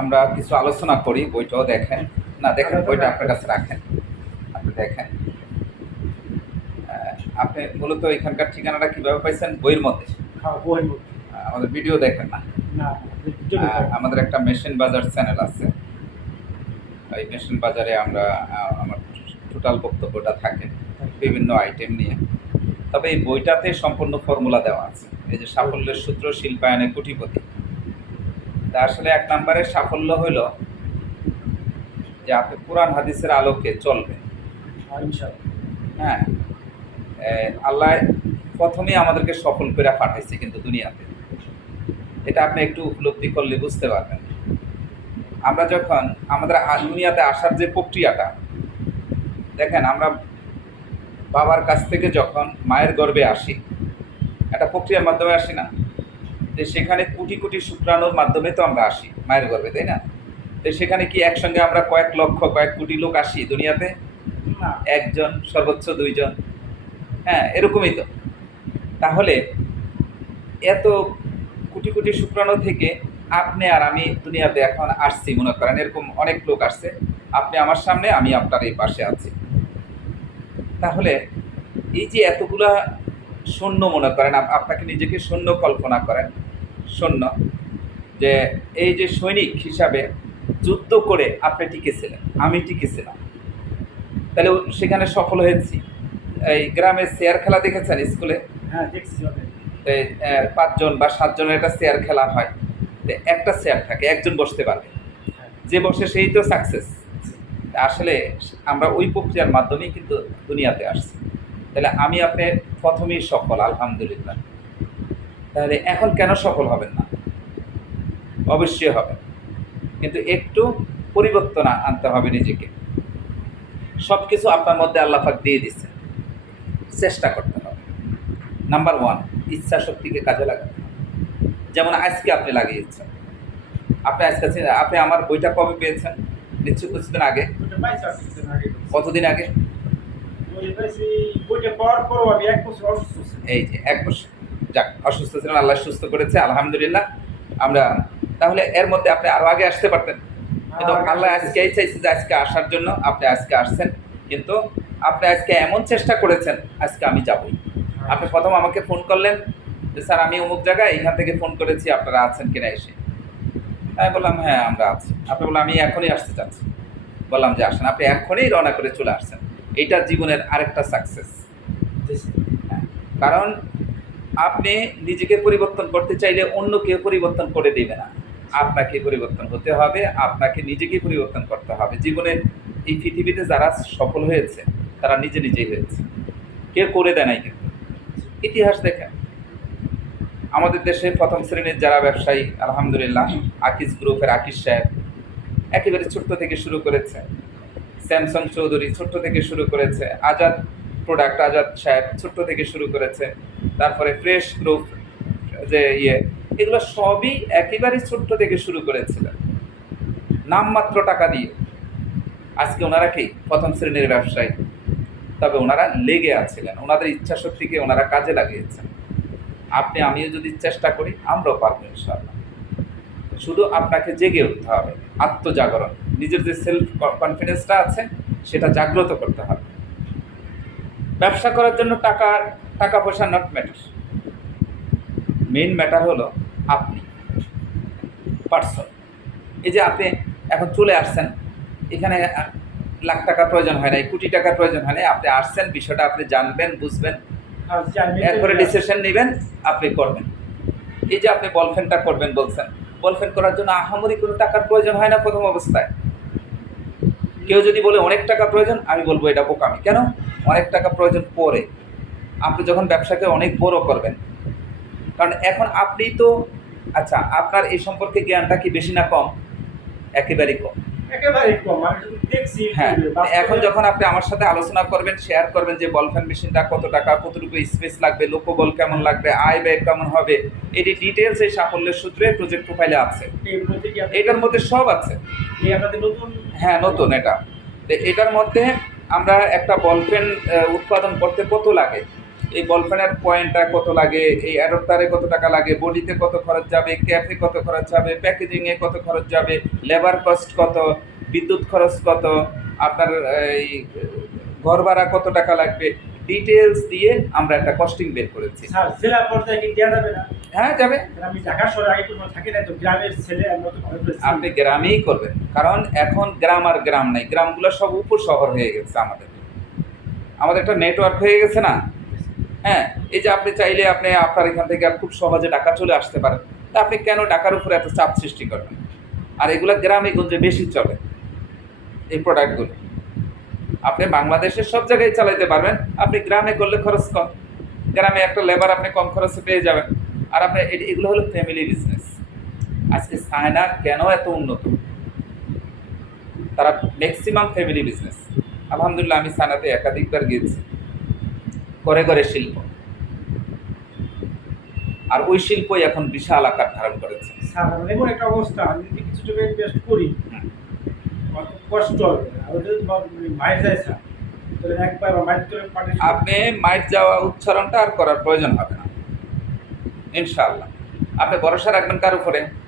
আমরা কিছু আলোচনা করি বইটাও দেখেন। না দেখেন বইটা আপনার কাছে রাখেন। আপনি দেখেন। আপনি মূলত এখানকার ঠিকানাটা কীভাবে পাইছেন? বইয়ের মধ্যে? হ্যাঁ আমাদের ভিডিও দেখেন না। আমাদের একটা মেশিন বাজার চ্যানেল আছে। এই মেশিন বাজারে আমরা আমার টোটাল বক্তব্যটা থাকে বিভিন্ন আইটেম নিয়ে। তবে এই বইটাতে সম্পূর্ণ ফর্মুলা দেওয়া আছে। এই যে সাফল্যের সূত্র শিল্পায়নে কোটিপতি। তা আসলে এক নম্বরের সাফল্য হলো যে আপনি কোরআন হাদিসের আলোকে চলবে। হ্যাঁ এ, আল্লাহ প্রথমেই আমাদেরকে সফল করে পাঠাইছে কিন্তু দুনিয়াতে। এটা আপনি একটু উপলব্ধি করলে বুঝতে পারবেন। আমরা যখন আমাদের দুনিয়াতে আসার যে প্রক্রিয়াটা দেখেন আমরা বাবার কাছ থেকে যখন মায়ের গর্ভে আসি একটা প্রক্রিয়ার মাধ্যমে আসি না? যে সেখানে কোটি কোটি শুক্রাণুর মাধ্যমে তো আমরা আসি মায়ের গর্ভে তাই না? তো সেখানে কি একসঙ্গে আমরা কয়েক লক্ষ কয়েক কোটি লোক আসি দুনিয়াতে? একজন সর্বোচ্চ দুইজন? হ্যাঁ এরকমই তো। তাহলে এত কোটি কোটি শুক্রাণু থেকে আপনি আর আমি দুনিয়াতে এখন আসছি মনে করেন এরকম অনেক লোক আসছে। আপনি আমার সামনে আমি আপনার এই পাশে আছি। তাহলে এই যে এতগুলা শূন্য মনে করেন আপনাকে নিজেকে শূন্য কল্পনা করেন শূন্য যে এই যে সৈনিক হিসাবে যুদ্ধ করে আপনি টিকেছিলেন আমি টিকেছিলাম। তাহলে সেখানে সফল হয়েছি। এই গ্রামে চেয়ার খেলা দেখেছেন স্কুলে? হ্যাঁ পাঁচজন বা সাতজনের একটা চেয়ার খেলা হয়। তো একটা চেয়ার থাকে একজন বসতে পারবে হ্যাঁ যে বসে সেই তো সাকসেস আসলে আমরা ওই প্রক্রিয়ার মাধ্যমেই কিন্তু দুনিয়াতে আসছি। তাহলে আমি আপনি প্রথমেই সফল আলহামদুলিল্লাহ। তাহলে এখন কেন সফল হবেন না? অবশ্যই হবে। কিন্তু একটু পরিবর্তন আনতে হবে নিজেকে। সব কিছু আপনার মধ্যে আল্লাহাক দিয়ে দিচ্ছে। চেষ্টা করতে হবে। নাম্বার ওয়ান ইচ্ছা শক্তিকে কাজে লাগাতে যেমন আজকে আপনি লাগিয়েছেন। আপনি আজকে আপনি আমার বইটা কবে পেয়েছেন? নিশ্চয়ই কিছুদিন আগে। কতদিন আগে? এই যে এক বছর। যাক অসুস্থ ছিলেন আল্লাহ সুস্থ করেছে আলহামদুলিল্লাহ। আমরা তাহলে এর মধ্যে আপনি আরও আগে আসতে পারতেন। কিন্তু আল্লাহ আজকেই চাইছে যে আজকে আসার জন্য আপনি আজকে আসছেন। কিন্তু আপনি আজকে এমন চেষ্টা করেছেন আজকে আমি যাবই। আপনি প্রথম আমাকে ফোন করলেন যে স্যার আমি অমুক জায়গায় এখান থেকে ফোন করেছি আপনারা আছেন কিনা এসে? আমি বললাম হ্যাঁ আমরা আছি। আপনি বললাম আমি এখনই আসতে চাচ্ছি। বললাম যে আসেন। আপনি এখনই রওনা করে চলে আসছেন। এইটা জীবনের আরেকটা সাকসেস হ্যাঁ, কারণ আপনি নিজেকে পরিবর্তন করতে চাইলে অন্য কেউ পরিবর্তন করে দেবে না। আপনাকে পরিবর্তন হতে হবে, আপনাকে নিজেকে পরিবর্তন করতে হবে। জীবনে এই পৃথিবীতে যারা সফল হয়েছে, তারা নিজে নিজেই হয়েছে। কেউ করে দেয় নাই কিন্তু। ইতিহাস দেখেন। আমাদের দেশে প্রথম শ্রেণির যারা ব্যবসায়ী, আলহামদুলিল্লাহ, আকিস গ্রুপের আকিস সাহেব, একেবারে ছোট্ট থেকে শুরু করেছে। স্যামসাং চৌধুরী ছোট্ট থেকে শুরু করেছে। আজাদ প্রোডাক্ট আজাদ সাহেব ছোট্ট থেকে শুরু করেছে, তারপরে ফ্রেশ গ্রুপ যে ইয়ে এগুলো সবই একেবারে ছোট্ট থেকে শুরু করেছিলেন নামমাত্র টাকা দিয়ে। আজকে ওনারা কি? প্রথম শ্রেণির ব্যবসায়ী। তবে ওনারা লেগে আছিলেন। ওনাদের ইচ্ছা শক্তিকে ওনারা কাজে লাগিয়েছেন। আপনি, আমিও যদি চেষ্টা করি, আমরাও পারব ইনশাআল্লাহ। শুধু আপনাকে জেগে উঠতে হবে। আত্মজাগরণ। নিজের যে সেলফ কনফিডেন্সটা আছে, সেটা জাগ্রত করতে হবে। ব্যবসা করার জন্য টাকা টাকা পয়সা নট ম্যাটার মেইন ম্যাটার হলো আপনি পার্সন এই যে আপনি এখন চলে আসছেন এখানে লাখ টাকা প্রয়োজন হয় নাই কোটি টাকার প্রয়োজন হয় নাই আপনি আসছেন বিষয়টা আপনি জানবেন বুঝবেন। এরপরে ডিসিশন নেবেন আপনি করবেন। এই যে আপনি বলফেনটা করবেন বলছেন বলফেন করার জন্য আহামরি কোনো টাকার প্রয়োজন হয় না প্রথম অবস্থায়? কেউ যদি বলে অনেক টাকা প্রয়োজন আমি বলব এটা বোকামি। কেন? অনেক টাকা প্রয়োজন পড়ে আপনি যখন ব্যবসাকে অনেক বড় করবেন কারণ এখন আপনি তো আচ্ছা আপনার এই সম্পর্কে জ্ঞানটা কি বেশি না কম? একেবারেই কম। দেখছি হ্যাঁ এখন যখন আপনি আমার সাথে আলোচনা করবেন শেয়ার করবেন যে বল ফ্যান মেশিনটা কত টাকা কতটুকু স্পেস লাগবে লোকো বল কেমন লাগবে আয় ব্যয় কেমন হবে এটি ডিটেলস এই সাফল্যের সূত্রে প্রজেক্ট প্রোফাইলে আছে। এটার মধ্যে সব আছে। হ্যাঁ নতুন এটা। এটার মধ্যে আমরা একটা বল পেন উৎপাদন করতে কত লাগে? এই বল ফ্যানের পয়েন্টটা কত লাগে? এই অ্যাডপ্টারে কত টাকা লাগে? বডিতে কত খরচ যাবে? ক্যাফে কত খরচ যাবে? প্যাকেজিংয়ে কত খরচ যাবে? লেবার কস্ট কত? বিদ্যুৎ খরচ কত? আপনার এই ঘর ভাড়া কত টাকা লাগবে? ডিটেলস দিয়ে আমরা একটা কস্টিং বের করেছি। স্যার, জেলা পর্যায়ে কি দেওয়া যাবে না? হ্যাঁ যাবে। আমি ঢাকা শহরে আগে কোনো থাকি না তো গ্রামের ছেলে আমরা তো। আপনি গ্রামেই করবেন কারণ এখন গ্রাম আর গ্রাম নাই গ্রামগুলো সব উপশহর হয়ে গেছে আমাদের। আমাদের একটা নেটওয়ার্ক হয়ে গেছে না? হ্যাঁ এই যে আপনি চাইলে আপনি আপনার এখান থেকে খুব সহজে ঢাকা চলে আসতে পারেন তা আপনি কেন ঢাকার উপরে এত চাপ সৃষ্টি করবেন? আর এগুলো গ্রামে গঞ্জে বেশি চলে এই প্রোডাক্টগুলো আপনি বাংলাদেশের সব জায়গায় চালাইতে পারবেন আপনি গ্রামে করলে খরচ কম। গ্রামে একটা লেবার আপনি কম খরচে পেয়ে যাবেন। আর আপনার এগুলো হলো ফ্যামিলি বিজনেস আজকে চায়না কেন এত উন্নত? তারা ম্যাক্সিমাম ফ্যামিলি বিজনেস আলহামদুলিল্লাহ আমি চায়নাতে একাধিকবার গিয়েছি। করে করে শিল্প। আর ওই শিল্পই এখন বিশাল আকার ধারণ করেছে। এমন একটা অবস্থা আমি যদি কিছু টাকা ইনভেস্ট করি হুম। কষ্ট হবে। মানে যায় স্যার আপনি মাইট যাওয়া উচ্চারণটা আর করার প্রয়োজন হবে ইনশাআল্লাহ। আপনি ভরসা রাখবেন কার উপরে?